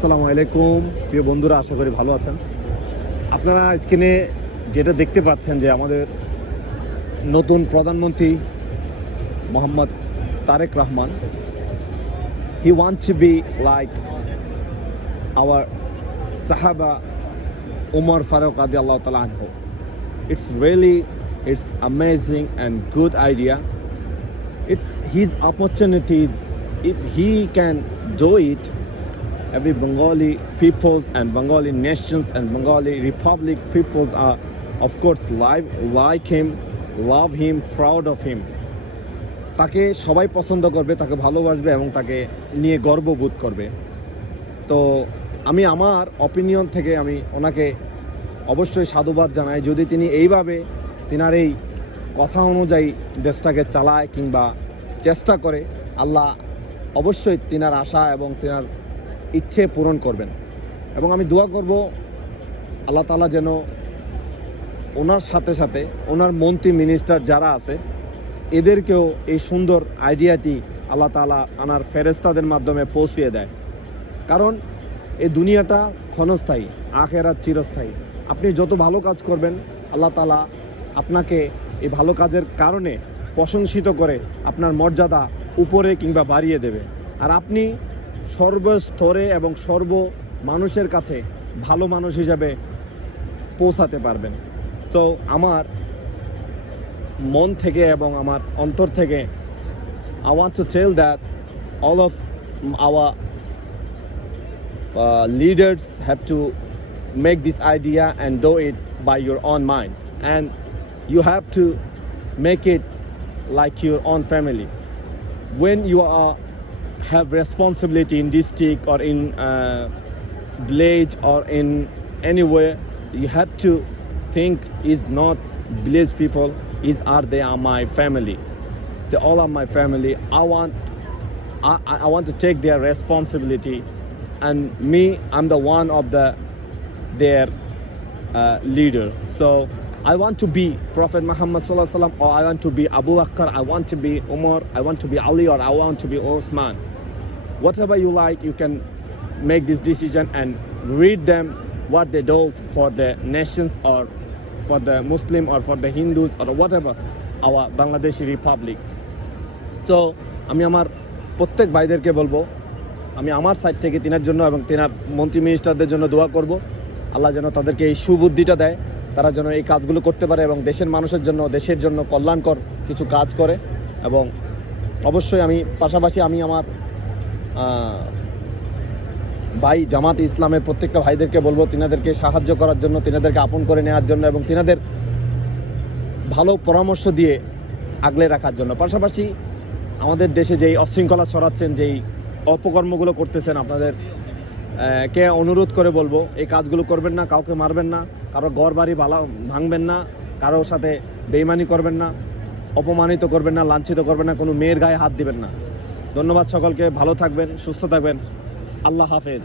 আসসালামু আলাইকুম প্রিয় বন্ধুরা, আশা করি ভালো আছেন। আপনারা স্ক্রিনে যেটা দেখতে পাচ্ছেন যে আমাদের নতুন প্রধানমন্ত্রী Mohammad Tarique Rahman, he wants to be like our সাহাবা উমর ফারুক রাদিয়াল্লাহু তাআলা আনহু। It's amazing and good idea. It's his opportunities. If he can do it, every Bengali peoples and Bengali nations and Bengali republic peoples are of course like him, love him, proud of him. তাকে সবাই পছন্দ করবে, তাকে ভালোবাসবে এবং তাকে নিয়ে গর্ববোধ করবে। তো আমি আমার অপিনিয়ন থেকে আমি ওনাকে অবশ্যই সাধুবাদ জানাই। যদি তিনি এইভাবে তিনার এই কথা অনুযায়ী দেশটাকে চালায় কিংবা চেষ্টা করে, আল্লাহ অবশ্যই তিনার আশা এবং তিনার ইচ্ছে পূরণ করবেন। এবং আমি দোয়া করব আল্লাহ তাআলা যেন ওনার সাথে সাথে ওনার মন্ত্রী মিনিস্টার যারা আছে এদেরকেও এই সুন্দর আইডিয়াটি আল্লাহ তাআলা আনার ফেরেশতাদের মাধ্যমে পৌঁছিয়ে দেয়। কারণ এই দুনিয়াটা ক্ষণস্থায়ী, আখিরাত চিরস্থায়ী। আপনি যত ভালো কাজ করবেন আল্লাহ তাআলা আপনাকে এই ভালো কাজের কারণে প্রশংসিত করে আপনার মর্যাদা উপরে কিংবা বাড়িয়ে দেবে। আর আপনি সর্বস্তরে এবং সর্ব মানুষের কাছে ভালো মানুষ হিসাবে পৌঁছাতে পারবেন। সো আমার মন থেকে এবং আমার অন্তর থেকে I want to tell that all of our leaders have to make this idea and do it by your own mind, and you have to make it like your own family. When you have responsibility in district or in village or in anywhere, you have to think is not village people, they are my family. They all are my family. I want to take their responsibility, and I'm the one of their leader. So I want to be Prophet Muhammad sallallahu alaihi wasallam, or I want to be Abu Bakr, I want to be Umar, I want to be Ali, or I want to be Osman. Whatever you like, you can make this decision and read them what they do for the nations or for the Muslim or for the Hindus or whatever our Bangladeshi republics. So আমি আমার প্রত্যেক ভাইদেরকে বলবো, আমি আমার side থেকে তিনার জন্য এবং তিনার মন্ত্রী মিনিস্টারদের জন্য দোয়া করব। আল্লাহ যেন তাদেরকে এই সুবুদ্ধিটা দেয়, তারা যেন এই কাজগুলো করতে পারে এবং দেশের মানুষের জন্য, দেশের জন্য কল্যাণকর কিছু কাজ করে। এবং অবশ্যই আমি পাশাপাশি আমি আমার ভাই জামাত ইসলামের প্রত্যেকটা ভাইদেরকে বলবো তিনাদেরকে সাহায্য করার জন্য, তিনাদেরকে আপন করে নেওয়ার জন্য এবং তিনাদের ভালো পরামর্শ দিয়ে আগলে রাখার জন্য। পাশাপাশি আমাদের দেশে যেই অশৃঙ্খলা ছড়াচ্ছেন, যেই অপকর্মগুলো করতেছেন, আপনাদের কে অনুরোধ করে বলবো এই কাজগুলো করবেন না, কাউকে মারবেন না, কারো ঘর বাড়ি ভাঙবেন না, কারোর সাথে বেইমানি করবেন না, অপমানিত করবেন না, লাঞ্ছিত করবেন না, কোনো মেয়ের গায়ে হাত দিবেন না। ধন্যবাদ সকলকে, ভালো থাকবেন, সুস্থ থাকবেন, আল্লাহ হাফেজ।